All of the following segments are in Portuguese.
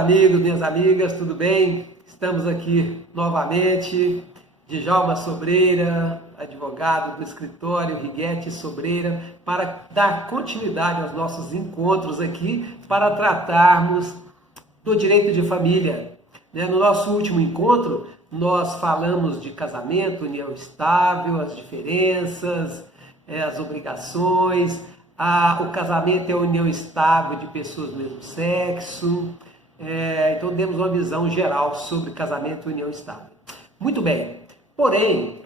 amigos, minhas amigas, tudo bem? Estamos aqui novamente, Djalma Sobreira, advogado do escritório Righetti Sobreira, para dar continuidade aos nossos encontros aqui, para tratarmos do direito de família. No nosso último encontro, nós falamos de casamento, união estável, as diferenças, as obrigações, o casamento é a união estável de pessoas do mesmo sexo. Então demos uma visão geral sobre casamento e união estável. Muito bem, porém,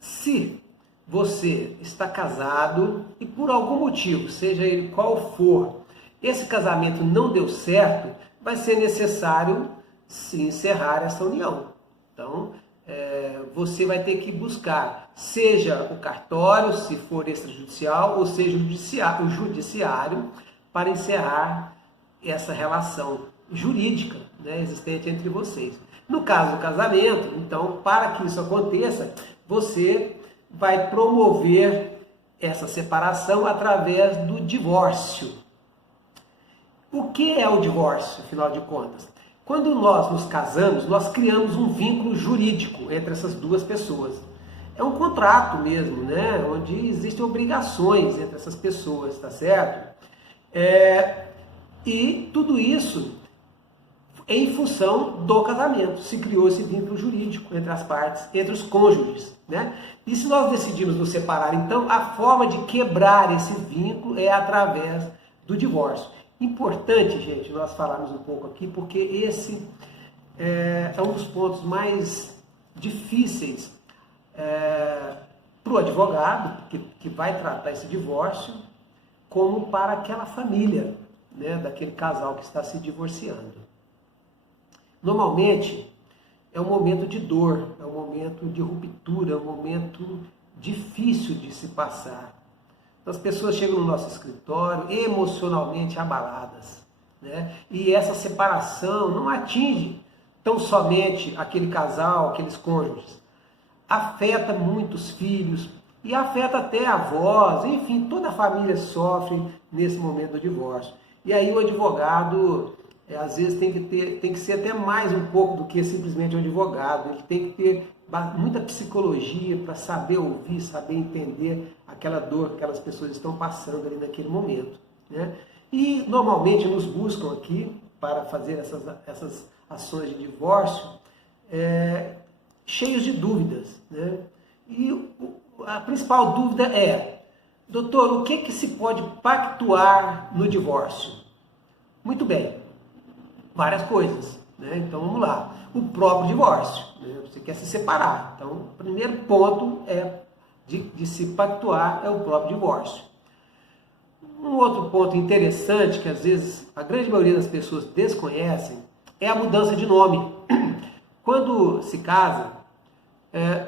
se você está casado e por algum motivo, seja ele qual for, esse casamento não deu certo, vai ser necessário se encerrar essa união. Então, você vai ter que buscar, seja o cartório, se for extrajudicial, ou seja o judiciário, para encerrar essa relação jurídica, existente entre vocês. No caso do casamento, então, para que isso aconteça, você vai promover essa separação através do divórcio. O que é o divórcio, afinal de contas? Quando nós nos casamos, nós criamos um vínculo jurídico entre essas duas pessoas. É um contrato mesmo, onde existem obrigações entre essas pessoas, tá certo? E tudo isso em função do casamento. Se criou esse vínculo jurídico entre as partes, entre os cônjuges. E se nós decidimos nos separar, então a forma de quebrar esse vínculo é através do divórcio. Importante, gente, nós falarmos um pouco aqui, porque esse é um dos pontos mais difíceis para o advogado, que vai tratar esse divórcio, como para aquela família, daquele casal que está se divorciando. Normalmente, é um momento de dor, é um momento de ruptura, é um momento difícil de se passar. Então, as pessoas chegam no nosso escritório emocionalmente abaladas, e essa separação não atinge tão somente aquele casal, aqueles cônjuges. Afeta muitos filhos e afeta até avós, enfim, toda a família sofre nesse momento do divórcio. E aí o advogado, às vezes, tem que ser até mais um pouco do que simplesmente um advogado. Ele tem que ter muita psicologia para saber ouvir, saber entender aquela dor que aquelas pessoas estão passando ali naquele momento. E normalmente nos buscam aqui para fazer essas ações de divórcio cheios de dúvidas. E a principal dúvida é: doutor, o que se pode pactuar no divórcio? Muito bem, várias coisas. Então vamos lá. O próprio divórcio, você quer se separar. Então o primeiro ponto de se pactuar é o próprio divórcio. Um outro ponto interessante, que às vezes a grande maioria das pessoas desconhecem, é a mudança de nome. Quando se casa,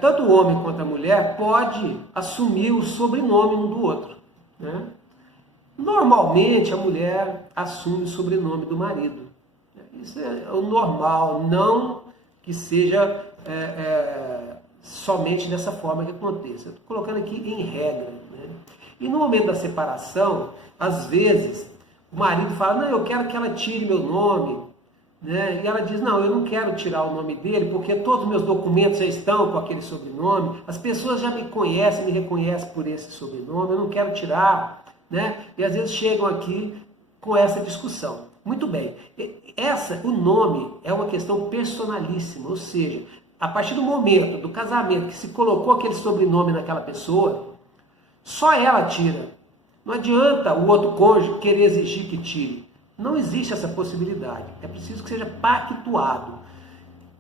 tanto o homem quanto a mulher pode assumir o sobrenome um do outro. Normalmente a mulher assume o sobrenome do marido. Isso é o normal, não que seja somente dessa forma que aconteça. Eu estou colocando aqui em regra. E no momento da separação, às vezes, o marido fala: não, eu quero que ela tire meu nome. E ela diz: não, eu não quero tirar o nome dele, porque todos os meus documentos já estão com aquele sobrenome, as pessoas já me conhecem, me reconhecem por esse sobrenome, eu não quero tirar. E às vezes chegam aqui com essa discussão. Muito bem, o nome é uma questão personalíssima, ou seja, a partir do momento do casamento que se colocou aquele sobrenome naquela pessoa, só ela tira. Não adianta o outro cônjuge querer exigir que tire. Não existe essa possibilidade. É preciso que seja pactuado.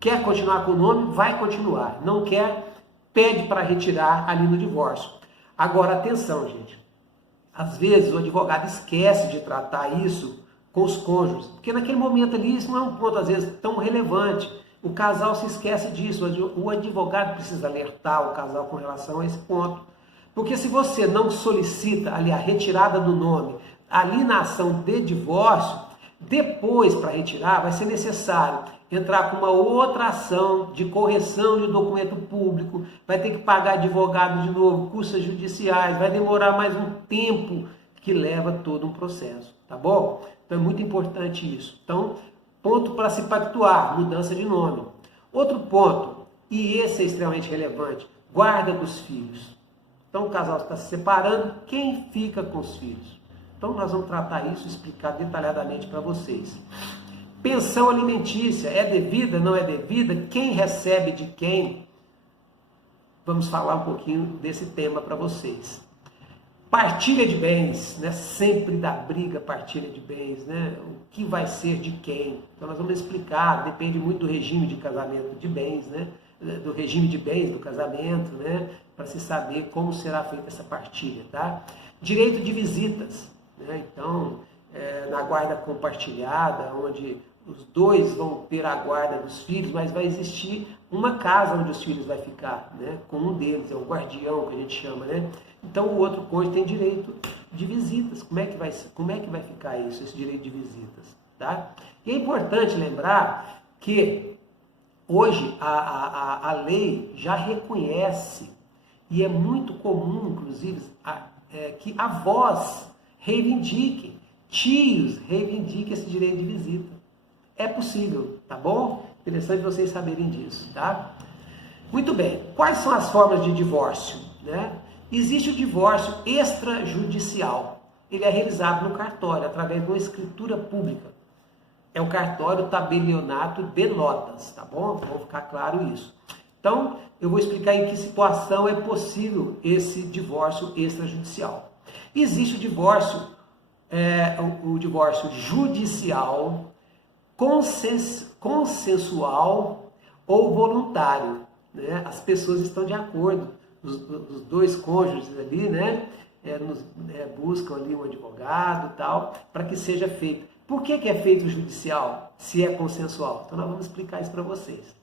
Quer continuar com o nome? Vai continuar. Não quer? Pede para retirar ali no divórcio. Agora, atenção, gente. Às vezes o advogado esquece de tratar isso com os cônjuges, porque naquele momento ali isso não é um ponto, às vezes, tão relevante. O casal se esquece disso. O advogado precisa alertar o casal com relação a esse ponto. Porque se você não solicita ali a retirada do nome, ali na ação de divórcio, depois para retirar vai ser necessário entrar com uma outra ação de correção de documento público, vai ter que pagar advogado de novo, custas judiciais, vai demorar mais um tempo que leva todo um processo. tá bom? Então é muito importante isso. Então, ponto para se pactuar, mudança de nome. Outro ponto, e esse é extremamente relevante, guarda dos filhos. Então o casal está se separando, quem fica com os filhos? Então nós vamos tratar isso, explicar detalhadamente para vocês. Pensão alimentícia, é devida, não é devida? Quem recebe de quem? Vamos falar um pouquinho desse tema para vocês. Partilha de bens, né? Sempre dá briga, partilha de bens, né? O que vai ser de quem? Então nós vamos explicar, depende muito do regime de casamento de bens, né? Do regime de bens do casamento, né? Para se saber como será feita essa partilha, tá? Direito de visitas, né? Então, na guarda compartilhada, onde os dois vão ter a guarda dos filhos, mas vai existir uma casa onde os filhos vai ficar, né? Com um deles, é o guardião que a gente chama, né? Então o outro cônjuge tem direito de visitas. Como é que vai ficar isso, esse direito de visitas, tá? E é importante lembrar que hoje a lei já reconhece, e é muito comum, inclusive, que avós reivindiquem, tios reivindiquem esse direito de visita. É possível, tá bom? Interessante vocês saberem disso, tá? Muito bem. Quais são as formas de divórcio, né? Existe o divórcio extrajudicial. Ele é realizado no cartório, através de uma escritura pública. É o cartório tabelionato de notas, tá bom? Vou ficar claro isso. Então, eu vou explicar em que situação é possível esse divórcio extrajudicial. Existe o divórcio judicial, consensual ou voluntário, né? As pessoas estão de acordo, os dois cônjuges ali, né? Buscam ali um advogado e tal, para que seja feito. Por que é feito o judicial, se é consensual? Então nós vamos explicar isso para vocês.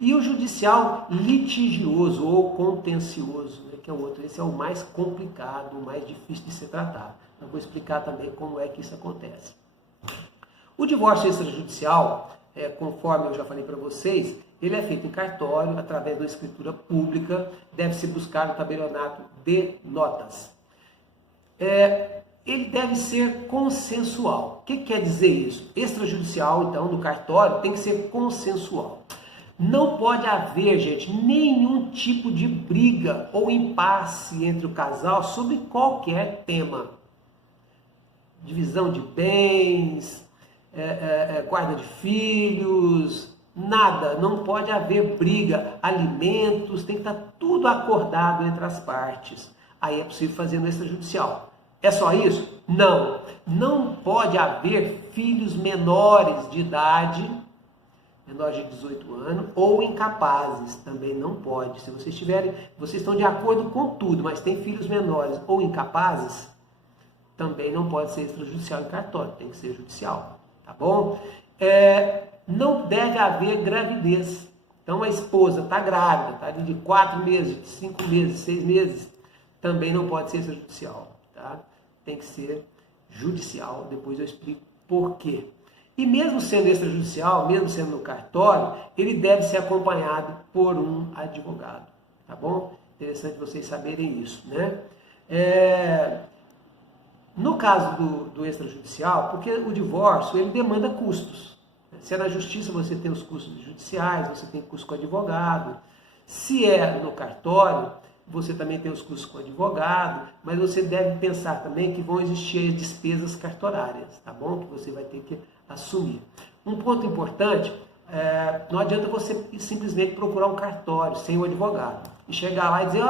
E o judicial litigioso ou contencioso, né, que é o outro, esse é o mais complicado, o mais difícil de ser tratado. Eu vou explicar também como é que isso acontece. O divórcio extrajudicial, conforme eu já falei para vocês, ele é feito em cartório, através da escritura pública, deve-se buscar no tabelionato de notas. Ele deve ser consensual. O que quer dizer isso? Extrajudicial, então, no cartório, tem que ser consensual. Não pode haver, gente, nenhum tipo de briga ou impasse entre o casal sobre qualquer tema. Divisão de bens, guarda de filhos, nada, não pode haver briga, alimentos, tem que estar tudo acordado entre as partes. Aí é possível fazer no extrajudicial. É só isso? Não. Não pode haver filhos menores de idade, menores de 18 anos, ou incapazes, também não pode. Se vocês estão de acordo com tudo, mas tem filhos menores ou incapazes, também não pode ser extrajudicial em cartório, tem que ser judicial, tá bom? Não deve haver gravidez. Então a esposa está grávida, está de 4 meses, de 5 meses, 6 meses, também não pode ser extrajudicial, tá? Tem que ser judicial, depois eu explico por quê. E mesmo sendo extrajudicial, mesmo sendo no cartório, ele deve ser acompanhado por um advogado, tá bom? Interessante vocês saberem isso, né? No caso do extrajudicial, porque o divórcio, ele demanda custos. Se é na justiça, você tem os custos judiciais, você tem custos com advogado. Se é no cartório, você também tem os custos com advogado, mas você deve pensar também que vão existir as despesas cartorárias, tá bom? Que você vai ter que assumir. Um ponto importante, não adianta você simplesmente procurar um cartório sem o advogado e chegar lá e dizer,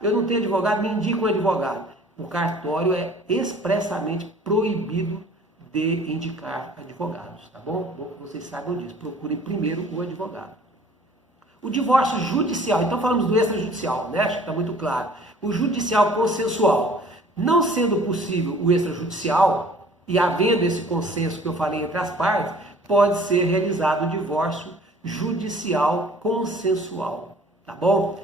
eu não tenho advogado, me indica um advogado. O cartório é expressamente proibido de indicar advogados, tá bom? Bom que vocês saibam disso. Procurem primeiro o advogado. O divórcio judicial, então falamos do extrajudicial, né? Acho que está muito claro. O judicial consensual. Não sendo possível o extrajudicial, e havendo esse consenso que eu falei entre as partes, pode ser realizado o divórcio judicial consensual, tá bom?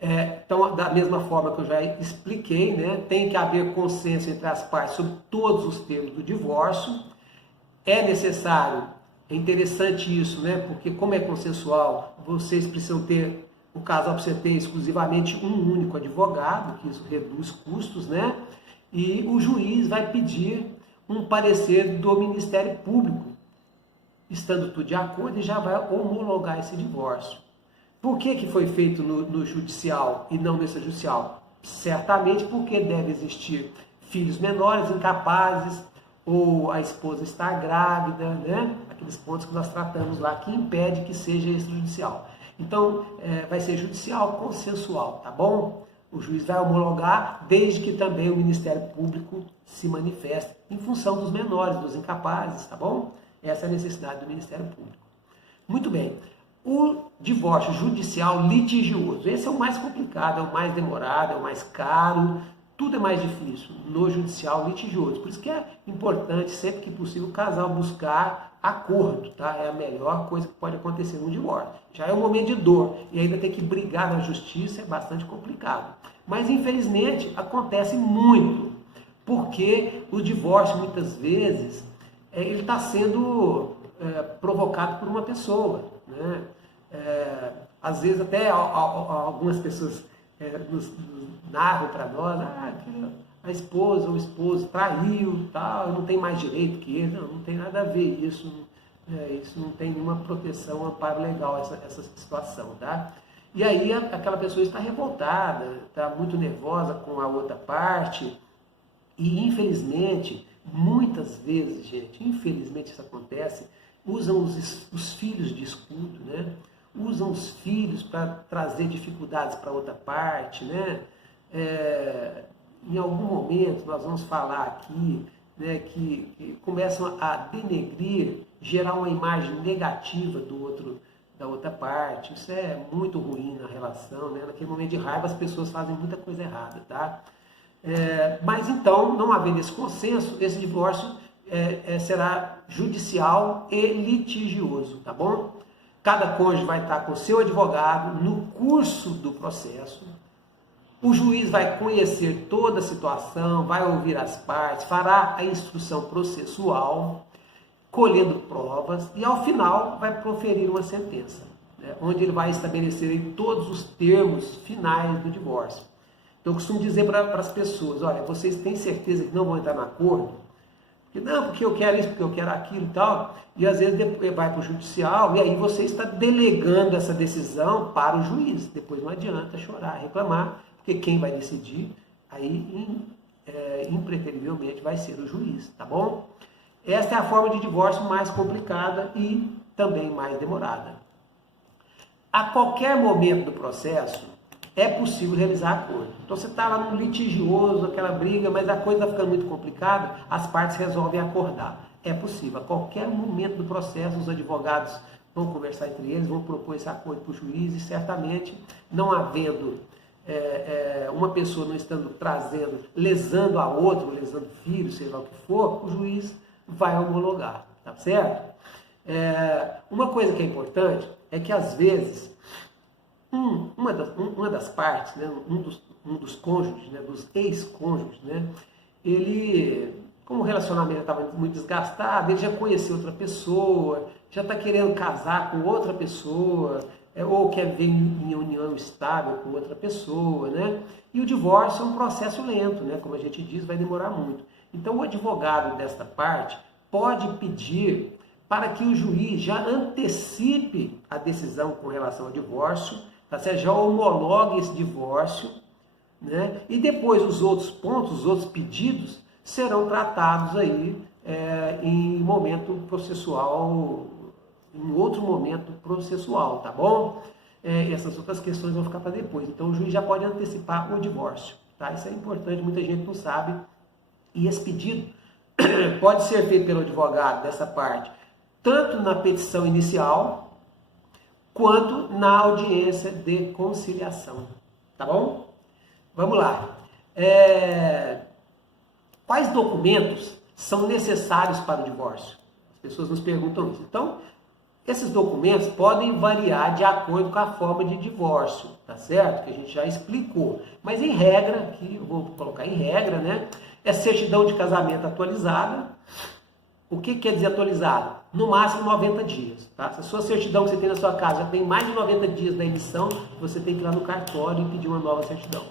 Então, da mesma forma que eu já expliquei, né, tem que haver consenso entre as partes sobre todos os termos do divórcio. É necessário, é interessante isso, né, porque como é consensual, vocês precisam ter, o casal precisa ter exclusivamente um único advogado, que isso reduz custos, né, e o juiz vai pedir um parecer do Ministério Público, estando tudo de acordo, e já vai homologar esse divórcio. Por que foi feito no judicial e não no extrajudicial? Certamente porque deve existir filhos menores, incapazes, ou a esposa está grávida, né? Aqueles pontos que nós tratamos lá, que impede que seja extrajudicial. Então, vai ser judicial consensual, tá bom? O juiz vai homologar, desde que também o Ministério Público se manifeste em função dos menores, dos incapazes, tá bom? Essa é a necessidade do Ministério Público. Muito bem. O divórcio judicial litigioso, esse é o mais complicado, é o mais demorado, é o mais caro, tudo é mais difícil no judicial litigioso. Por isso que é importante, sempre que possível, o casal buscar acordo, tá? É a melhor coisa que pode acontecer no divórcio. Já é um momento de dor e ainda ter que brigar na justiça é bastante complicado. Mas, infelizmente, acontece muito, porque o divórcio, muitas vezes, ele está sendo provocado por uma pessoa, né? Às vezes até algumas pessoas nos narram para nós, a esposa ou o esposo traiu, tal, não tem mais direito que ele. Não tem nada a ver isso. Isso não tem nenhuma proteção, amparo legal, essa situação, tá? E aí aquela pessoa está revoltada, está muito nervosa com a outra parte, e infelizmente, muitas vezes, gente, infelizmente isso acontece, usam os filhos de escudo, né? Usam os filhos para trazer dificuldades para outra parte, né? Em algum momento nós vamos falar aqui, né, que começam a denegrir, gerar uma imagem negativa da outra parte. Isso é muito ruim na relação, né? Naquele momento de raiva as pessoas fazem muita coisa errada, tá? Mas então, não havendo esse consenso, esse divórcio será judicial e litigioso, tá bom? Cada cônjuge vai estar com seu advogado no curso do processo. O juiz vai conhecer toda a situação, vai ouvir as partes, fará a instrução processual, colhendo provas, e ao final vai proferir uma sentença, né, onde ele vai estabelecer todos os termos finais do divórcio. Então, eu costumo dizer para as pessoas, olha, vocês têm certeza que não vão entrar no acordo? Porque eu quero isso, porque eu quero aquilo e tal. E às vezes vai para o judicial e aí você está delegando essa decisão para o juiz. Depois não adianta chorar, reclamar, porque quem vai decidir aí impreterivelmente vai ser o juiz, tá bom? Esta é a forma de divórcio mais complicada e também mais demorada. A qualquer momento do processo, é possível realizar acordo. Então você está lá no litigioso, aquela briga, mas a coisa está ficando muito complicada, as partes resolvem acordar. É possível. A qualquer momento do processo, os advogados vão conversar entre eles, vão propor esse acordo para o juiz e certamente, não havendo uma pessoa não estando trazendo, lesando a outra, lesando o filho, sei lá o que for, o juiz vai homologar, tá certo? Uma coisa que é importante é que às vezes uma das partes, né, um dos cônjuges, né, dos ex-cônjuges, né, ele, como o relacionamento estava muito desgastado, ele já conheceu outra pessoa, já está querendo casar com outra pessoa, ou quer ver em união estável com outra pessoa, né? E o divórcio é um processo lento, né? Como a gente diz, vai demorar muito. Então o advogado desta parte pode pedir para que o juiz já antecipe a decisão com relação ao divórcio, tá certo? Já homologue esse divórcio, né? E depois os outros pontos, os outros pedidos serão tratados aí em momento processual, em outro momento processual, tá bom? Essas outras questões vão ficar para depois. Então o juiz já pode antecipar o divórcio, tá? Isso é importante, muita gente não sabe. E esse pedido pode ser feito pelo advogado dessa parte, tanto na petição inicial, quanto na audiência de conciliação, tá bom? Vamos lá. Quais documentos são necessários para o divórcio? As pessoas nos perguntam isso. Então, esses documentos podem variar de acordo com a forma de divórcio, tá certo? Que a gente já explicou. Mas em regra, aqui eu vou colocar em regra, né? É certidão de casamento atualizada. O que quer dizer atualizada? No máximo 90 dias, tá? Se a sua certidão que você tem na sua casa já tem mais de 90 dias da emissão, você tem que ir lá no cartório e pedir uma nova certidão.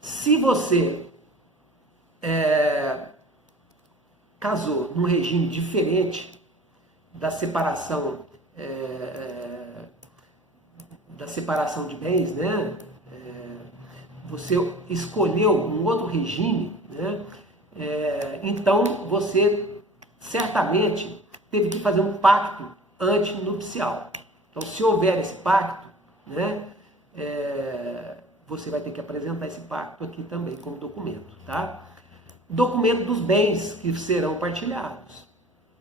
Se você casou num regime diferente da separação, de bens, né? Você escolheu um outro regime, né? Então você certamente teve que fazer um pacto antinupcial. Então, se houver esse pacto, né? Você vai ter que apresentar esse pacto aqui também como documento, tá? Documento dos bens que serão partilhados.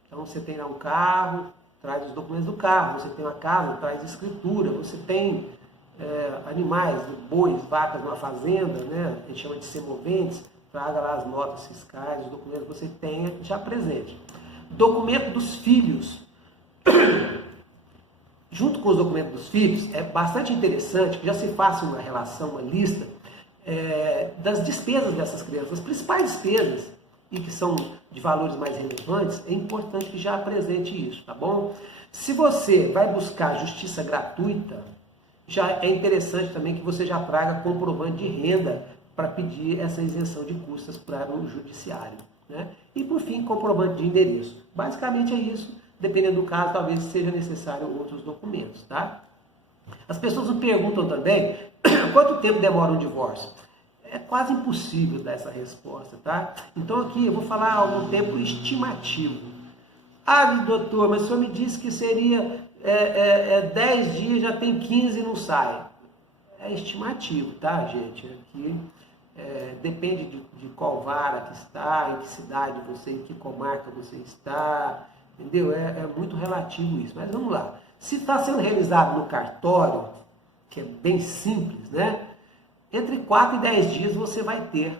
Então, você tem lá um carro, traz os documentos do carro. Você tem uma casa, traz escritura. Você tem animais, bois, vacas numa fazenda, né? A gente chama de semoventes. Traga lá as notas fiscais, os documentos que você tenha, já presente. Documento dos filhos. Junto com os documentos dos filhos, é bastante interessante que já se faça uma relação, uma lista das despesas dessas crianças, as principais despesas, e que são de valores mais relevantes, é importante que já apresente isso, tá bom? Se você vai buscar justiça gratuita, já é interessante também que você já traga comprovante de renda para pedir essa isenção de custas para o judiciário, né? E por fim, comprovante de endereço. Basicamente é isso. Dependendo do caso, talvez seja necessário outros documentos, tá? As pessoas me perguntam também quanto tempo demora um divórcio. É quase impossível dar essa resposta, tá? Então aqui eu vou falar um tempo estimativo. Ah, doutor, mas o senhor me disse que seria 10 dias, já tem 15 e não sai. É estimativo, tá, gente? Aqui depende de qual vara que está, em que cidade você, em que comarca você está, entendeu? É muito relativo isso, mas vamos lá. Se está sendo realizado no cartório, que é bem simples, né? Entre 4 e 10 dias você vai ter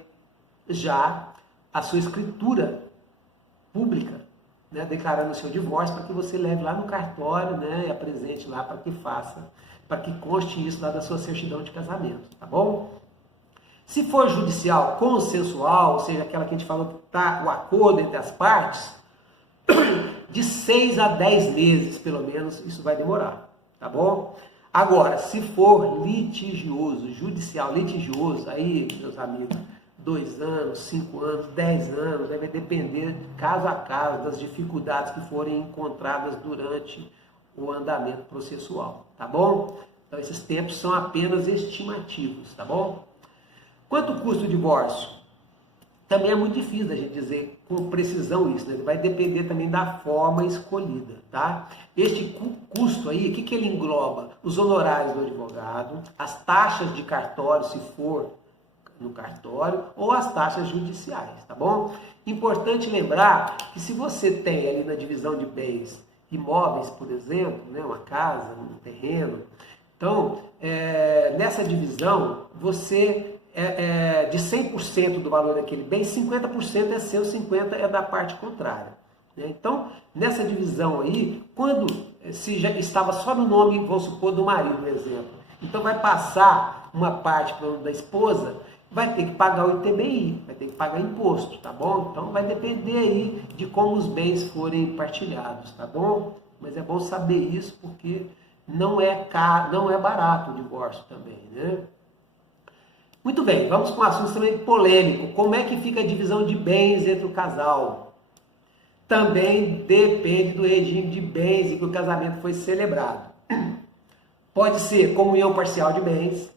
já a sua escritura pública, né? Declarando o seu divórcio, para que você leve lá no cartório, né? E apresente lá para que conste isso lá da sua certidão de casamento, tá bom? Se for judicial consensual, ou seja, aquela que a gente falou que está o acordo entre as partes, de 6 a 10 meses, pelo menos, isso vai demorar, tá bom? Agora, se for litigioso, judicial litigioso, aí, meus amigos, 2 anos, 5 anos, 10 anos, vai depender caso a caso das dificuldades que forem encontradas durante o andamento processual, tá bom? Então, esses tempos são apenas estimativos, tá bom? Quanto custa o divórcio? Também é muito difícil da gente dizer com precisão isso, né? Vai depender também da forma escolhida, tá? Este custo aí, o que ele engloba? Os honorários do advogado, as taxas de cartório, se for no cartório, ou as taxas judiciais, tá bom? Importante lembrar que se você tem ali na divisão de bens imóveis, por exemplo, né? Uma casa, um terreno, então, nessa divisão, você... de 100% do valor daquele bem, 50% é seu, 50% é da parte contrária, né? Então, nessa divisão aí, se já estava só no nome, vamos supor, do marido, por exemplo, então vai passar uma parte para o nome da esposa, vai ter que pagar o ITBI, vai ter que pagar imposto, tá bom? Então, vai depender aí de como os bens forem partilhados, tá bom? Mas é bom saber isso, porque não é caro, não é barato o divórcio também, né? Muito bem, vamos com um assunto também polêmico. Como é que fica a divisão de bens entre o casal? Também depende do regime de bens em que o casamento foi celebrado. Pode ser comunhão parcial de bens,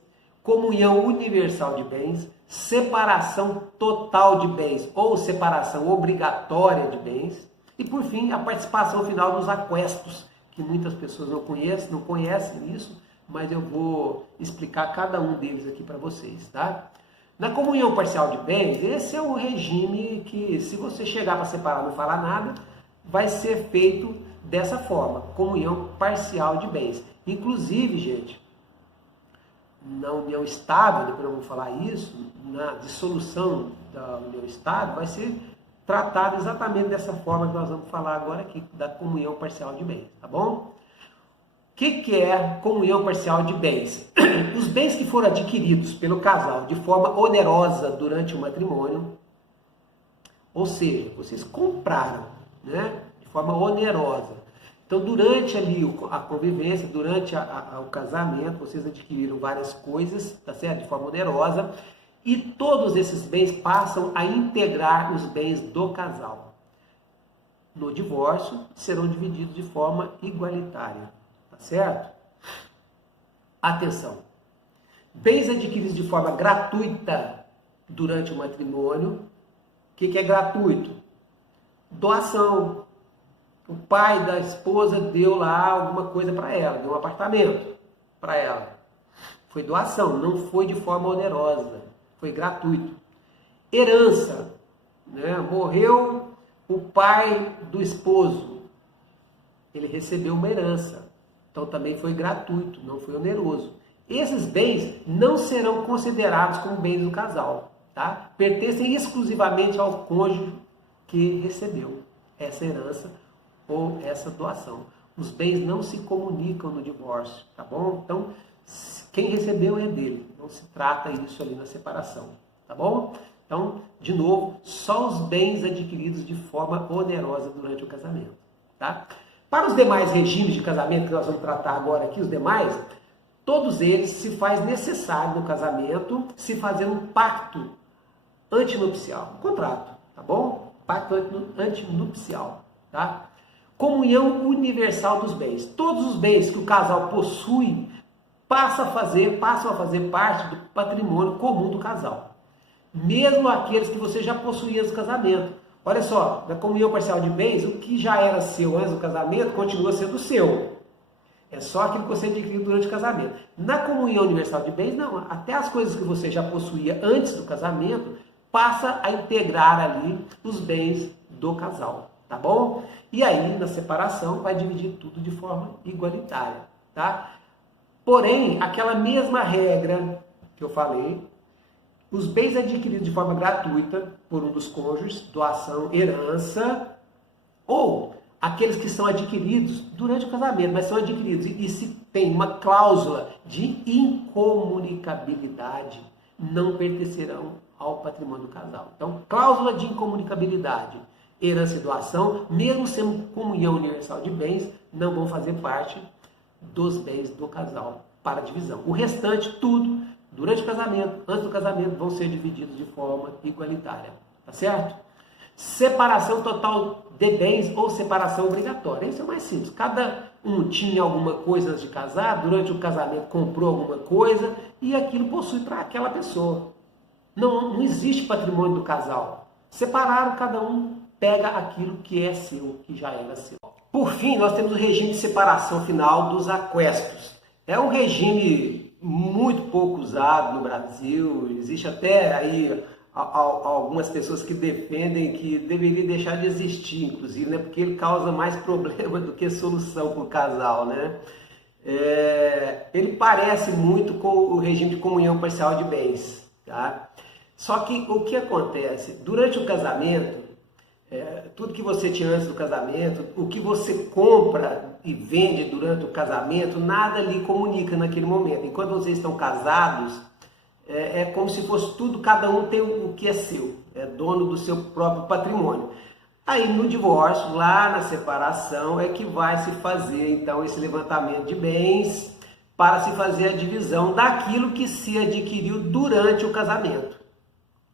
comunhão universal de bens, separação total de bens ou separação obrigatória de bens e, por fim, a participação final dos aquestos, que muitas pessoas não conhecem isso, mas eu vou explicar cada um deles aqui para vocês, tá? Na comunhão parcial de bens, esse é um regime que, se você chegar para separar e não falar nada, vai ser feito dessa forma, comunhão parcial de bens. Inclusive, gente, na união estável, depois eu vou falar isso, na dissolução da união estável, vai ser tratado exatamente dessa forma que nós vamos falar agora aqui, da comunhão parcial de bens, tá bom? O que é comunhão parcial de bens? Os bens que foram adquiridos pelo casal de forma onerosa durante o matrimônio, ou seja, vocês compraram, né, de forma onerosa. Então, durante ali a convivência, durante o casamento, vocês adquiriram várias coisas, tá certo? De forma onerosa, e todos esses bens passam a integrar os bens do casal. no divórcio serão divididos de forma igualitária, tá certo? Atenção! Bens adquiridos de forma gratuita durante o matrimônio. O que é gratuito? Doação. O pai da esposa deu lá alguma coisa para ela, deu um apartamento para ela. Foi doação, não foi de forma onerosa, foi gratuito. Herança, né? Morreu o pai do esposo, ele recebeu uma herança, então também foi gratuito, não foi oneroso. Esses bens não serão considerados como bens do casal, tá? Pertencem exclusivamente ao cônjuge que recebeu essa herança ou essa doação. Os bens não se comunicam no divórcio, tá bom? Então, quem recebeu é dele, não se trata isso ali na separação, tá bom? Então, de novo, só os bens adquiridos de forma onerosa durante o casamento, tá? Para os demais regimes de casamento que nós vamos tratar agora aqui, os demais, todos eles se faz necessário no casamento se fazer um pacto antinupcial, um contrato, tá bom? Pacto antinupcial, tá? Comunhão universal dos bens. Todos os bens que o casal possui passam a fazer parte do patrimônio comum do casal. Mesmo aqueles que você já possuía no casamento. Olha só, na comunhão parcial de bens, o que já era seu antes do casamento continua sendo seu. É só aquilo que você adquiriu durante o casamento. Na comunhão universal de bens, não. Até as coisas que você já possuía antes do casamento, passa a integrar ali os bens do casal, tá bom? E aí, na separação, vai dividir tudo de forma igualitária, tá? Porém, aquela mesma regra que eu falei, os bens adquiridos de forma gratuita por um dos cônjuges, doação, herança, ou aqueles que são adquiridos durante o casamento, mas são adquiridos e se tem uma cláusula de incomunicabilidade, não pertencerão ao patrimônio do casal. Então, cláusula de incomunicabilidade, herança e doação, mesmo sendo comunhão universal de bens, não vão fazer parte dos bens do casal para divisão. O restante, tudo, durante o casamento, antes do casamento, vão ser divididos de forma igualitária. Tá certo? Separação total de bens ou separação obrigatória. Isso é mais simples. Cada um tinha alguma coisa antes de casar, durante o casamento comprou alguma coisa e aquilo possui para aquela pessoa. Não existe patrimônio do casal. Separaram, cada um pega aquilo que é seu, que já era seu. Por fim, nós temos o regime de separação final dos aquestos. É um regime muito pouco usado no Brasil, existe até aí algumas pessoas que defendem que deveria deixar de existir, inclusive, né? Porque ele causa mais problema do que solução para o casal, né? Ele parece muito com o regime de comunhão parcial de bens, tá? Só que o que acontece? Durante o casamento, tudo que você tinha antes do casamento, o que você compra e vende durante o casamento, nada lhe comunica naquele momento. Enquanto vocês estão casados, é como se fosse tudo, cada um tem o que é seu, é dono do seu próprio patrimônio. Aí no divórcio, lá na separação, é que vai se fazer então esse levantamento de bens para se fazer a divisão daquilo que se adquiriu durante o casamento,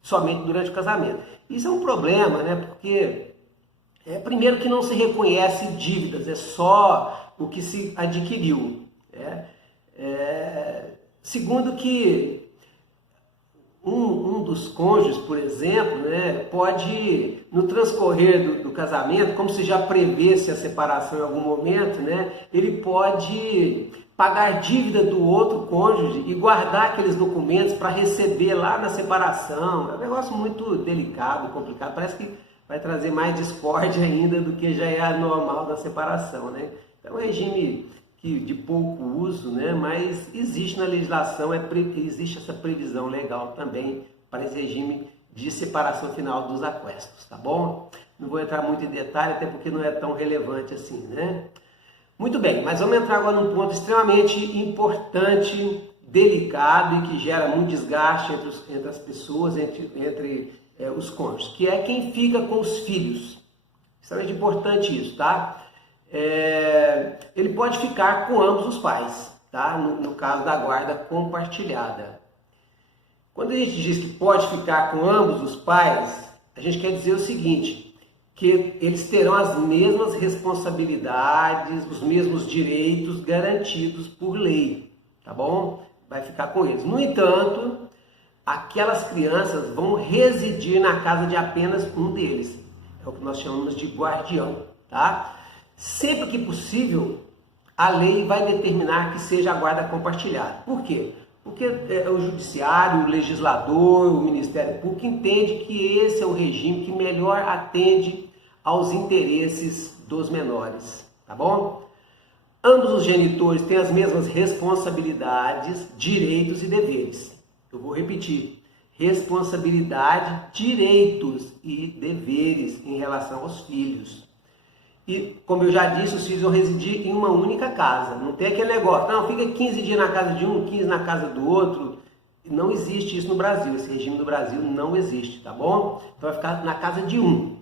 somente durante o casamento. Isso é um problema, né? Porque primeiro que não se reconhece dívidas, é só o que se adquiriu. Segundo que um dos cônjuges, por exemplo, né, pode, no transcorrer do casamento, como se já prevesse a separação em algum momento, né, ele pode pagar dívida do outro cônjuge e guardar aqueles documentos para receber lá na separação. É um negócio muito delicado, complicado, parece que vai trazer mais discórdia ainda do que já é normal da separação, né? Então é um regime de pouco uso, né? Mas existe na legislação, existe essa previsão legal também para esse regime de separação final dos aquestos, tá bom? Não vou entrar muito em detalhe, até porque não é tão relevante assim, né? Muito bem, mas vamos entrar agora num ponto extremamente importante, delicado e que gera muito desgaste entre as pessoas, entre os cônjuges, que é quem fica com os filhos. Extremamente importante isso, tá? Ele pode ficar com ambos os pais, tá? No caso da guarda compartilhada. Quando a gente diz que pode ficar com ambos os pais, a gente quer dizer o seguinte, que eles terão as mesmas responsabilidades, os mesmos direitos garantidos por lei, tá bom? Vai ficar com eles. No entanto, aquelas crianças vão residir na casa de apenas um deles. É o que nós chamamos de guardião, tá? Sempre que possível, a lei vai determinar que seja a guarda compartilhada. Por quê? Porque o judiciário, o legislador, o Ministério Público entende que esse é o regime que melhor atende aos interesses dos menores, tá bom? Ambos os genitores têm as mesmas responsabilidades, direitos e deveres. Eu vou repetir: responsabilidade, direitos e deveres em relação aos filhos. E, como eu já disse, os filhos vão residir em uma única casa. Não tem aquele negócio, não, fica 15 dias na casa de um, 15 na casa do outro. Não existe isso no Brasil, esse regime no Brasil não existe, tá bom? Então vai ficar na casa de um.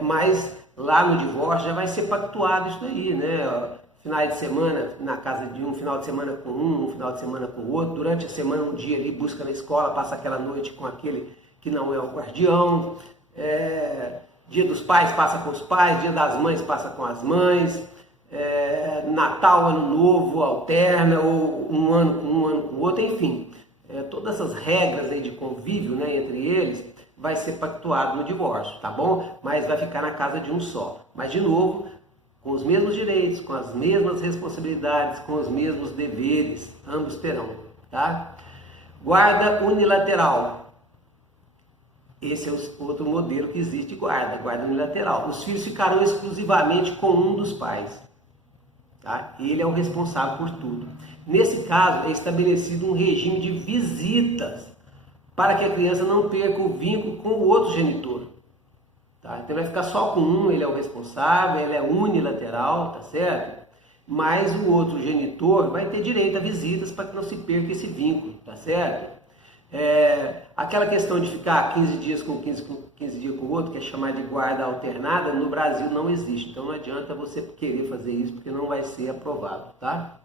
Mas lá no divórcio já vai ser pactuado isso aí, né? Finais de semana na casa de um, final de semana com um final de semana com o outro. Durante a semana, um dia ali, busca na escola, passa aquela noite com aquele que não é o guardião. Dia dos pais passa com os pais, dia das mães passa com as mães, Natal, Ano Novo alterna, ou um ano com o outro, enfim. Todas essas regras aí de convívio, né, entre eles, vai ser pactuado no divórcio, tá bom? Mas vai ficar na casa de um só. Mas, de novo, com os mesmos direitos, com as mesmas responsabilidades, com os mesmos deveres, ambos terão, tá? Guarda unilateral. Esse é o outro modelo que existe de guarda unilateral. Os filhos ficarão exclusivamente com um dos pais, tá? Ele é o responsável por tudo. Nesse caso, é estabelecido um regime de visitas para que a criança não perca o vínculo com o outro genitor, tá? Então vai ficar só com um, ele é o responsável, ele é unilateral, tá certo? Mas o outro genitor vai ter direito a visitas para que não se perca esse vínculo, tá certo? Aquela questão de ficar 15 dias com 15 dias com o outro, que é chamar de guarda alternada, no Brasil não existe. Então não adianta você querer fazer isso, porque não vai ser aprovado, tá?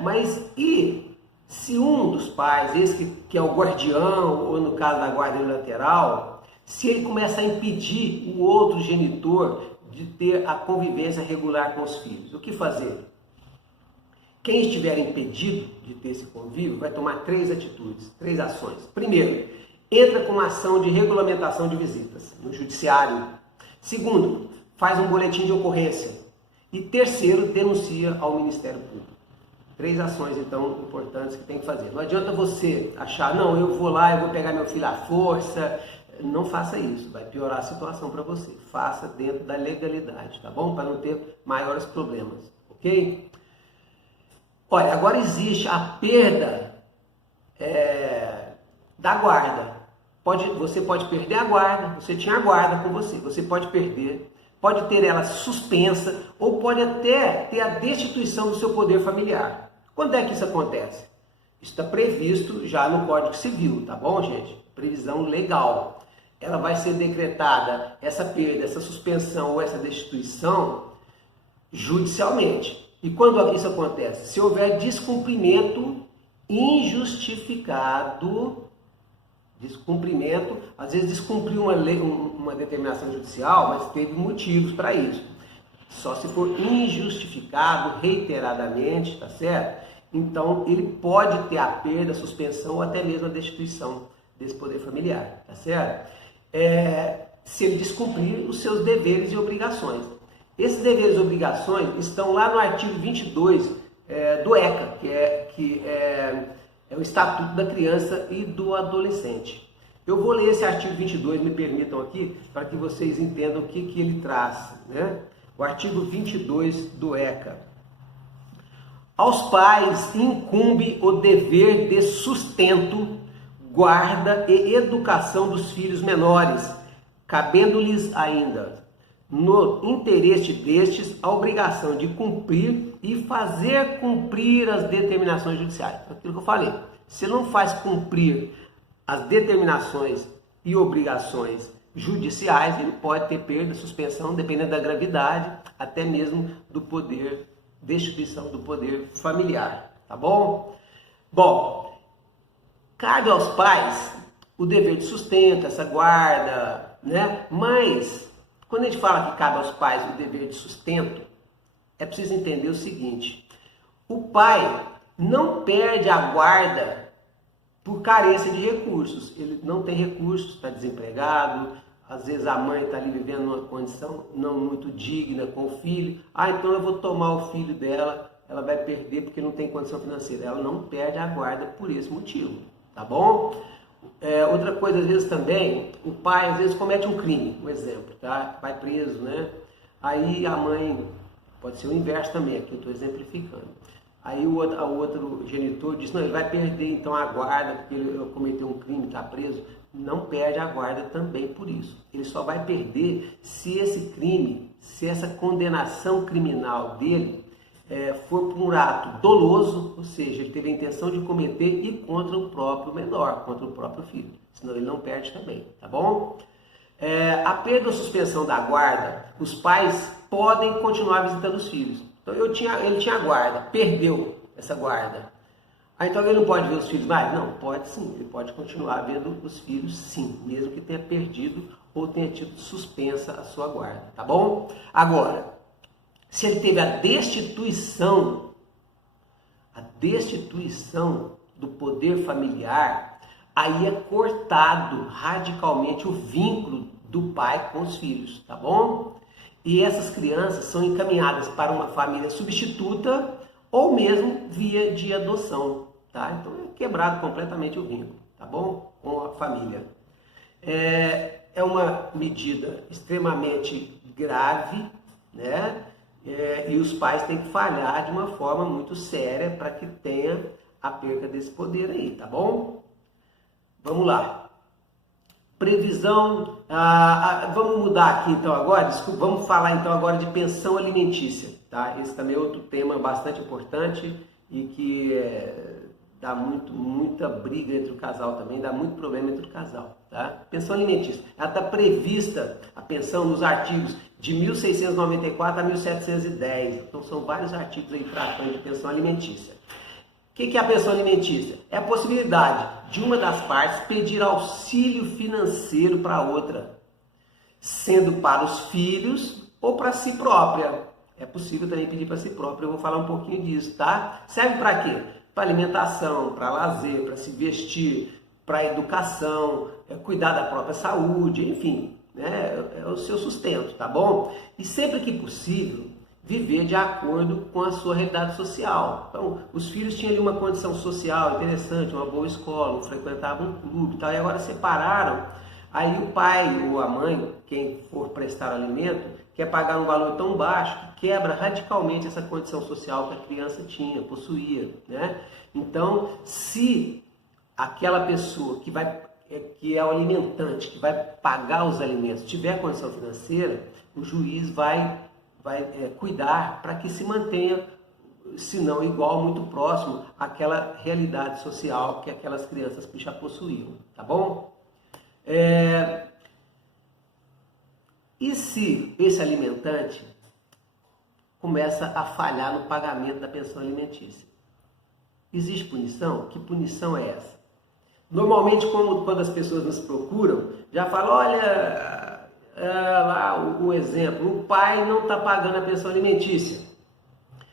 Mas e se um dos pais, esse que é o guardião, ou no caso da guarda unilateral, se ele começa a impedir o outro genitor de ter a convivência regular com os filhos, o que fazer? Quem estiver impedido de ter esse convívio vai tomar 3 atitudes, 3 ações. Primeiro, entra com uma ação de regulamentação de visitas no judiciário. Segundo, faz um boletim de ocorrência. E terceiro, denuncia ao Ministério Público. 3 ações, então, importantes que tem que fazer. Não adianta você achar, não, eu vou lá, eu vou pegar meu filho à força. Não faça isso, vai piorar a situação para você. Faça dentro da legalidade, tá bom? Para não ter maiores problemas, ok? Olha, agora existe a perda da guarda. Você pode perder a guarda, você tinha a guarda com você pode perder, pode ter ela suspensa ou pode até ter a destituição do seu poder familiar. Quando é que isso acontece? Isso está previsto já no Código Civil, tá bom, gente? Previsão legal. Ela vai ser decretada, essa perda, essa suspensão ou essa destituição, judicialmente. E quando isso acontece? Se houver descumprimento injustificado, às vezes descumpriu uma lei, uma determinação judicial, mas teve motivos para isso. Só se for injustificado reiteradamente, tá certo? Então ele pode ter a perda, a suspensão ou até mesmo a destituição desse poder familiar, tá certo? Se ele descumprir os seus deveres e obrigações. Esses deveres e obrigações estão lá no artigo 22 do ECA, que é o Estatuto da Criança e do Adolescente. Eu vou ler esse artigo 22, me permitam aqui, para que vocês entendam o que ele traz, né? O artigo 22 do ECA. Aos pais incumbe o dever de sustento, guarda e educação dos filhos menores, cabendo-lhes ainda, no interesse destes, a obrigação de cumprir e fazer cumprir as determinações judiciais. Aquilo que eu falei, se não faz cumprir as determinações e obrigações judiciais, ele pode ter perda, suspensão, dependendo da gravidade, até mesmo do poder, destituição do poder familiar, tá bom? Bom, cabe aos pais o dever de sustento, essa guarda, né? Mas, quando a gente fala que cabe aos pais o dever de sustento, é preciso entender o seguinte: o pai não perde a guarda por carência de recursos. Ele não tem recursos, está desempregado, às vezes a mãe está ali vivendo numa condição não muito digna com o filho. Então eu vou tomar o filho dela, ela vai perder porque não tem condição financeira. Ela não perde a guarda por esse motivo, tá bom? Outra coisa, às vezes também, o pai às vezes comete um crime, um exemplo, tá? Vai preso, né? Aí a mãe, pode ser o inverso também, aqui eu estou exemplificando. Aí o outro genitor diz, não, ele vai perder então a guarda porque ele cometeu um crime, está preso. Não perde a guarda também por isso. Ele só vai perder se esse crime, se essa condenação criminal dele for por um ato doloso, ou seja, ele teve a intenção de cometer e contra o próprio menor, contra o próprio filho. Senão ele não perde também, tá bom? A perda ou suspensão da guarda, os pais podem continuar visitando os filhos. Então ele tinha guarda, perdeu essa guarda. Então ele não pode ver os filhos mais? Não, pode sim, ele pode continuar vendo os filhos sim, mesmo que tenha perdido ou tenha tido suspensa a sua guarda, tá bom? Agora, se ele teve a destituição do poder familiar, aí é cortado radicalmente o vínculo do pai com os filhos, tá bom? E essas crianças são encaminhadas para uma família substituta ou mesmo via de adoção, tá? Então é quebrado completamente o vínculo, tá bom? Com a família. É uma medida extremamente grave, né? E os pais têm que falhar de uma forma muito séria para que tenha a perda desse poder aí, tá bom? Vamos lá. Previsão, vamos mudar aqui então agora, vamos falar então agora de pensão alimentícia, tá? Esse também é outro tema bastante importante e que dá muita briga entre o casal também, dá muito problema entre o casal, tá? Pensão alimentícia, ela está prevista, a pensão, nos artigos de 1694 a 1710, então são vários artigos aí tratando de pensão alimentícia. O que é a pensão alimentícia? É a possibilidade de uma das partes pedir auxílio financeiro para a outra, sendo para os filhos ou para si própria. É possível também pedir para si própria, eu vou falar um pouquinho disso, tá? Serve para quê? Para alimentação, para lazer, para se vestir, para educação, cuidar da própria saúde, enfim, né? É o seu sustento, tá bom? E sempre que possível, viver de acordo com a sua realidade social. Então, os filhos tinham ali uma condição social interessante, uma boa escola, frequentavam um clube e tal, e agora separaram. Aí o pai ou a mãe, quem for prestar alimento, quer pagar um valor tão baixo que quebra radicalmente essa condição social que a criança tinha, possuía, né? Então, se aquela pessoa que é o alimentante, que vai pagar os alimentos, tiver condição financeira, o juiz vai cuidar para que se mantenha, se não igual, muito próximo àquela realidade social que aquelas crianças já possuíam, tá bom? E se esse alimentante começa a falhar no pagamento da pensão alimentícia? Existe punição? Que punição é essa? Normalmente, quando as pessoas nos procuram, já falam, olha, lá o exemplo, o pai não está pagando a pensão alimentícia.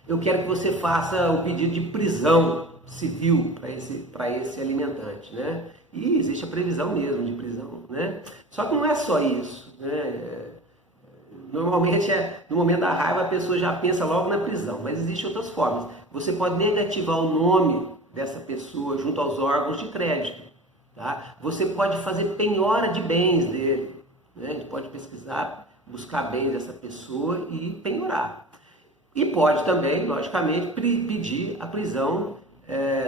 Eu quero que você faça o pedido de prisão civil para esse alimentante, né? E existe a previsão mesmo de prisão, né? Só que não é só isso, né? Normalmente, no momento da raiva, a pessoa já pensa logo na prisão, mas existem outras formas. Você pode negativar o nome dessa pessoa junto aos órgãos de crédito, tá? Você pode fazer penhora de bens dele, né? A gente pode pesquisar, buscar bens dessa pessoa e penhorar. E pode também, logicamente, pedir a prisão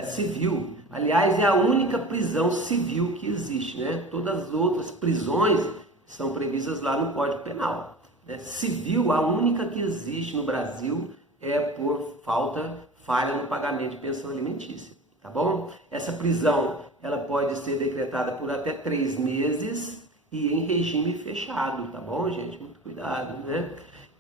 civil. Aliás, é a única prisão civil que existe, né? Todas as outras prisões são previstas lá no Código Penal. Civil, a única que existe no Brasil é por falha no pagamento de pensão alimentícia, tá bom? Essa prisão, ela pode ser decretada por até 3 meses e em regime fechado, tá bom, gente? Muito cuidado, né?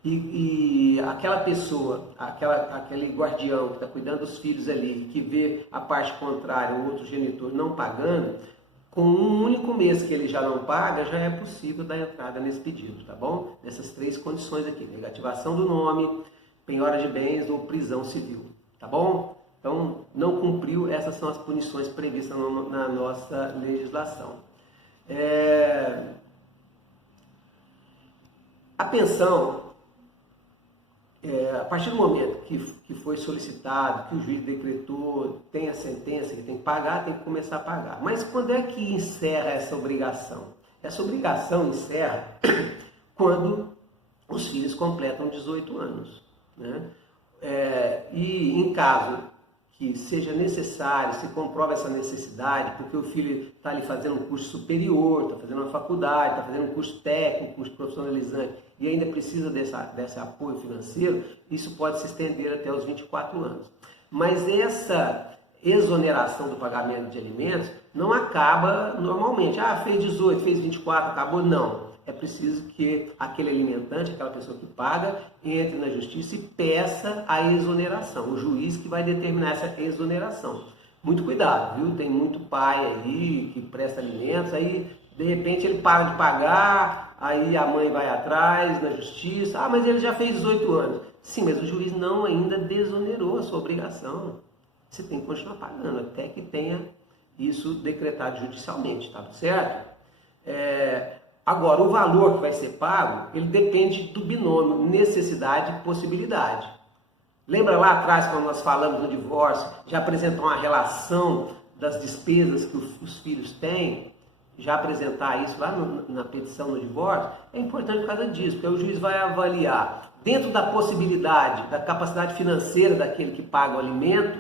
E aquela pessoa, aquele guardião que está cuidando dos filhos ali, que vê a parte contrária, o outro genitor não pagando, com um único mês que ele já não paga, já é possível dar entrada nesse pedido, tá bom? Nessas 3 condições aqui, negativação do nome, penhora de bens ou prisão civil, tá bom? Então, não cumpriu, essas são as punições previstas na nossa legislação. A pensão, a partir do momento que foi solicitado, que o juiz decretou, tem a sentença que tem que pagar, tem que começar a pagar. Mas quando é que encerra essa obrigação? Essa obrigação encerra quando os filhos completam 18 anos, né? E em caso que seja necessário, se comprova essa necessidade, porque o filho está ali fazendo um curso superior, está fazendo uma faculdade, está fazendo um curso técnico, um curso profissionalizante, e ainda precisa desse apoio financeiro, isso pode se estender até os 24 anos. Mas essa exoneração do pagamento de alimentos não acaba normalmente. Fez 18, fez 24, acabou. Não. É preciso que aquele alimentante, aquela pessoa que paga, entre na justiça e peça a exoneração. O juiz que vai determinar essa exoneração. Muito cuidado, viu? Tem muito pai aí que presta alimentos, aí de repente ele para de pagar, aí a mãe vai atrás na justiça. Mas ele já fez 18 anos. Sim, mas o juiz não ainda desonerou a sua obrigação. Você tem que continuar pagando até que tenha isso decretado judicialmente, tá certo? Agora, o valor que vai ser pago, ele depende do binômio necessidade e possibilidade. Lembra lá atrás, quando nós falamos no divórcio, já apresentar uma relação das despesas que os filhos têm? Já apresentar isso lá na petição no divórcio? É importante por causa disso, porque o juiz vai avaliar, dentro da possibilidade, da capacidade financeira daquele que paga o alimento,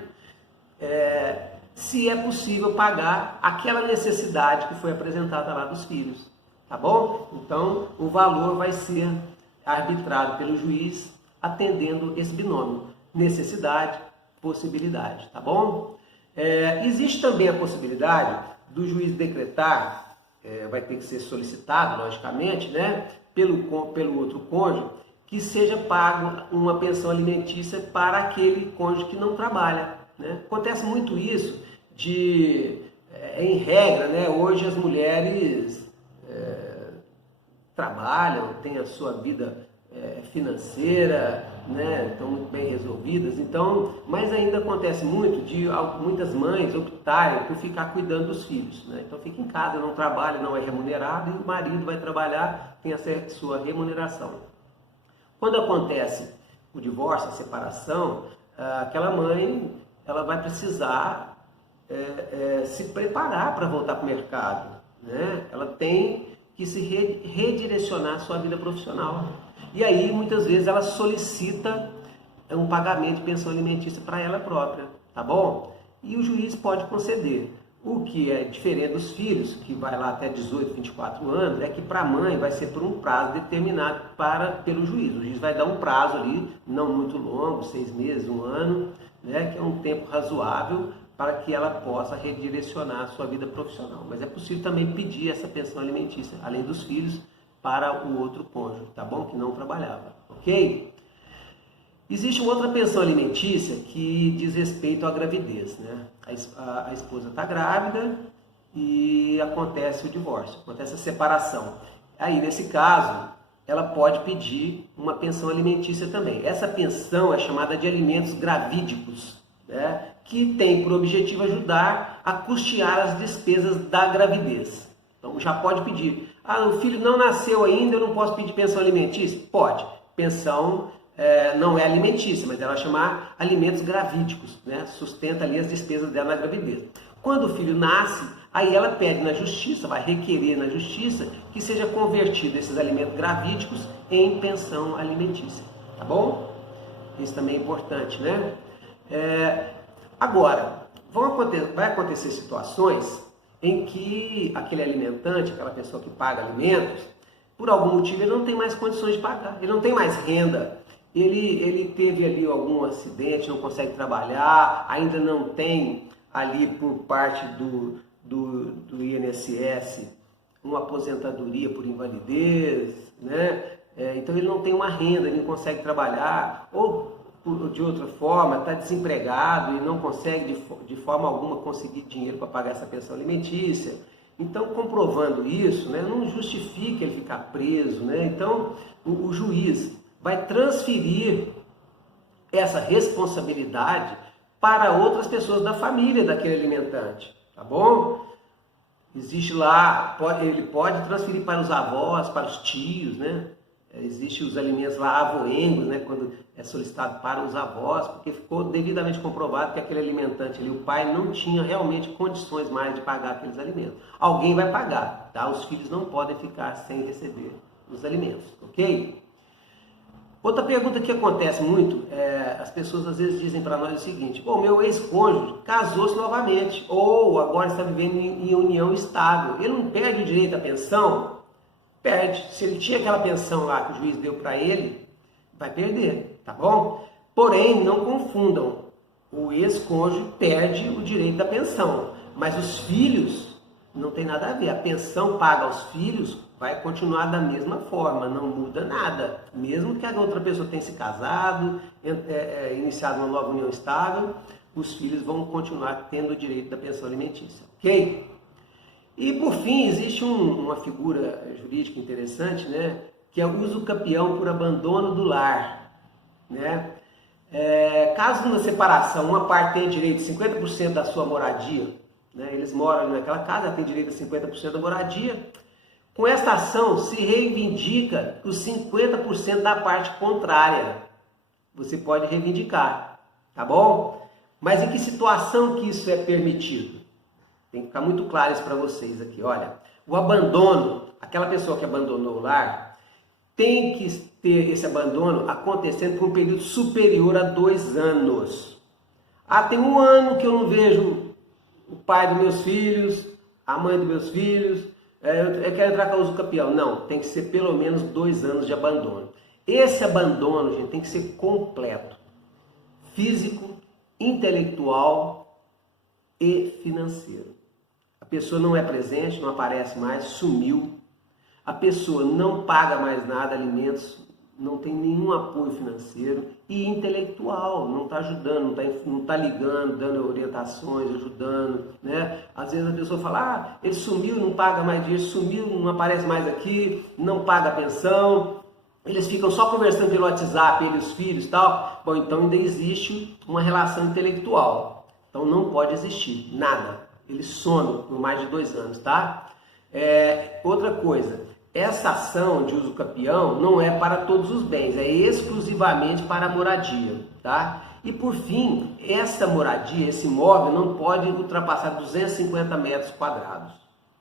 se é possível pagar aquela necessidade que foi apresentada lá dos filhos. Tá bom? Então, o valor vai ser arbitrado pelo juiz atendendo esse binômio. Necessidade, possibilidade. Tá bom? Existe também a possibilidade do juiz decretar, vai ter que ser solicitado, logicamente, né, pelo outro cônjuge, que seja pago uma pensão alimentícia para aquele cônjuge que não trabalha. Né? Acontece muito isso em regra, né? Hoje as mulheres trabalham, têm a sua vida financeira, né? Estão muito bem resolvidas. Então, mas ainda acontece muito de muitas mães optarem por ficar cuidando dos filhos. Né? Então fica em casa, não trabalha, não é remunerado, e o marido vai trabalhar, tem a sua remuneração. Quando acontece o divórcio, a separação, aquela mãe ela vai precisar se preparar para voltar para o mercado. Né? Ela tem que se redirecionar a sua vida profissional. E aí, muitas vezes, ela solicita um pagamento de pensão alimentícia para ela própria, tá bom? E o juiz pode conceder. O que é diferente dos filhos, que vai lá até 18, 24 anos, é que para a mãe vai ser por um prazo determinado pelo juiz. O juiz vai dar um prazo ali, não muito longo, 6 meses, 1 ano, né, que é um tempo razoável para que ela possa redirecionar a sua vida profissional. Mas é possível também pedir essa pensão alimentícia, além dos filhos, para o outro cônjuge, tá bom? Que não trabalhava, ok? Existe uma outra pensão alimentícia que diz respeito à gravidez, né? A esposa está grávida e acontece o divórcio, acontece a separação. Aí, nesse caso, ela pode pedir uma pensão alimentícia também. Essa pensão é chamada de alimentos gravídicos, né? Que tem por objetivo ajudar a custear as despesas da gravidez. Então, já pode pedir. O filho não nasceu ainda, eu não posso pedir pensão alimentícia? Pode. Pensão não é alimentícia, mas ela chama alimentos gravídicos, né? Sustenta ali as despesas dela na gravidez. Quando o filho nasce, aí ela pede na justiça, vai requerer na justiça que seja convertido esses alimentos gravídicos em pensão alimentícia, tá bom? Isso também é importante, né? Agora, vai acontecer situações em que aquele alimentante, aquela pessoa que paga alimentos, por algum motivo ele não tem mais condições de pagar, ele não tem mais renda, ele teve ali algum acidente, não consegue trabalhar, ainda não tem ali por parte do INSS uma aposentadoria por invalidez, né? Então ele não tem uma renda, ele não consegue trabalhar, ou de outra forma está desempregado e não consegue de forma alguma conseguir dinheiro para pagar essa pensão alimentícia. Então, comprovando isso, né, não justifica ele ficar preso, né? Então, o juiz vai transferir essa responsabilidade para outras pessoas da família daquele alimentante, tá bom? Existe lá, ele pode transferir para os avós, para os tios, né? Existem os alimentos lá avoengos, né? Quando é solicitado para os avós, porque ficou devidamente comprovado que aquele alimentante ali, o pai, não tinha realmente condições mais de pagar aqueles alimentos. Alguém vai pagar, tá? Os filhos não podem ficar sem receber os alimentos, ok? Outra pergunta que acontece muito, as pessoas às vezes dizem para nós o seguinte: bom, meu ex-cônjuge casou-se novamente, ou agora está vivendo em união estável, ele não perde o direito à pensão? Perde. Se ele tinha aquela pensão lá que o juiz deu para ele, vai perder, tá bom? Porém, não confundam, o ex-cônjuge perde o direito da pensão, mas os filhos não tem nada a ver, a pensão paga aos filhos vai continuar da mesma forma, não muda nada. Mesmo que a outra pessoa tenha se casado, iniciado uma nova união estável, os filhos vão continuar tendo o direito da pensão alimentícia, ok? E por fim, existe uma figura jurídica interessante, né, que é o uso capião por abandono do lar, né? Caso na separação uma parte tenha direito a 50% da sua moradia, né, eles moram ali naquela casa, tem direito a 50% da moradia. Com esta ação, se reivindica os 50% da parte contrária. Você pode reivindicar, tá bom? Mas em que situação que isso é permitido? Tem que ficar muito claro isso para vocês aqui. Olha, o abandono, aquela pessoa que abandonou o lar, tem que ter esse abandono acontecendo por um período superior a 2 anos. Ah, tem 1 ano que eu não vejo o pai dos meus filhos, a mãe dos meus filhos, eu quero entrar com o uso capião. Não, tem que ser pelo menos 2 anos de abandono. Esse abandono, gente, tem que ser completo. Físico, intelectual e financeiro. A pessoa não é presente, não aparece mais, sumiu. A pessoa não paga mais nada, alimentos, não tem nenhum apoio financeiro e intelectual, não está ajudando, não tá ligando, dando orientações, ajudando, né? Às vezes a pessoa fala, ele sumiu, não paga mais dinheiro, sumiu, não aparece mais aqui, não paga a pensão, eles ficam só conversando pelo WhatsApp, ele e os filhos e tal. Bom, então ainda existe uma relação intelectual, então não pode existir nada, ele some por mais de 2 anos, tá? Outra coisa, essa ação de uso capião não é para todos os bens, é exclusivamente para a moradia, tá? E por fim, essa moradia, esse imóvel não pode ultrapassar 250 metros quadrados,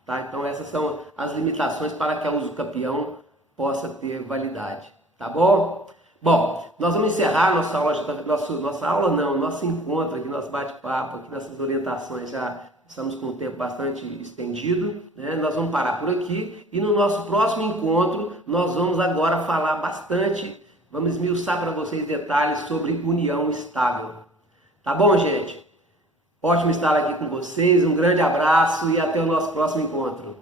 tá? Então essas são as limitações para que a uso capião possa ter validade, tá bom? Bom, nós vamos encerrar nossa aula, nosso encontro aqui, nosso bate-papo aqui, nossas orientações já. Estamos com um tempo bastante estendido, né? Nós vamos parar por aqui e no nosso próximo encontro nós vamos agora falar bastante, vamos esmiuçar para vocês detalhes sobre união estável. Tá bom, gente? Ótimo estar aqui com vocês, um grande abraço e até o nosso próximo encontro.